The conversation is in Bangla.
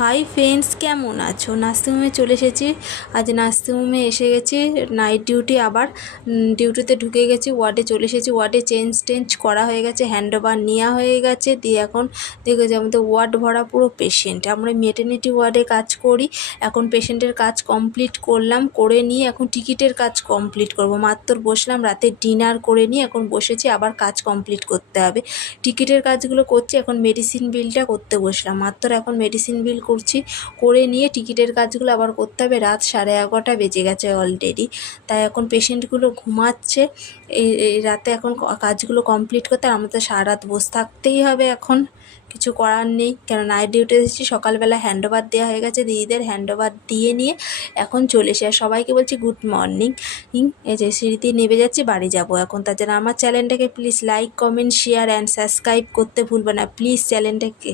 হাই ফ্রেন্ডস, কেমন আছো? নার্সিংহোমে চলে এসেছি। আজ নার্সিংহোমে এসে গেছি, নাইট ডিউটি। আবার ডিউটিতে ঢুকে গেছি, ওয়ার্ডে চলে এসেছি। ওয়ার্ডে চেঞ্জ করা হয়ে গেছে, হ্যান্ডওভার নেওয়া হয়ে গেছে। দিয়ে এখন দেখেছি আমাদের ওয়ার্ড ভরা পুরো পেশেন্ট। আমরা মেটার্নিটি ওয়ার্ডে কাজ করি। এখন পেশেন্টের কাজ কমপ্লিট করলাম, করে নিয়ে এখন টিকিটের কাজ কমপ্লিট করব। মাত্র বসলাম, রাতে ডিনার করে নিয়ে এখন বসেছি, আবার কাজ কমপ্লিট করতে হবে। টিকিটের কাজগুলো করছি, এখন মেডিসিন বিলটা করতে বসলাম। মাত্র এখন মেডিসিন বিল করছি, করে নিয়ে টিকিটের কাজগুলো আবার করতে হবে। রাত 11:30 বেজে গেছে অলরেডি। তাই এখন পেশেন্টগুলো ঘুমাচ্ছে। এই রাতে এখন কাজগুলো কমপ্লিট করতে, আর আমাদের সারা রাত বসে থাকতেই হবে। এখন কিছু করার নেই, কেন নাইট ডিউটি এসেছি। সকালবেলা হ্যান্ডওভার দেওয়া হয়ে গেছে, দিদিদের হ্যান্ডওভার দিয়ে নিয়ে এখন চলে এসে আর সবাইকে বলছি গুড মর্নিং। এই যে সিঁড়িতে নেমে যাচ্ছি, বাড়ি যাব এখন। তার জন্য আমার চ্যানেলটাকে please like, comment, share and subscribe করতে ভুলবে না প্লিজ চ্যানেলটাকে।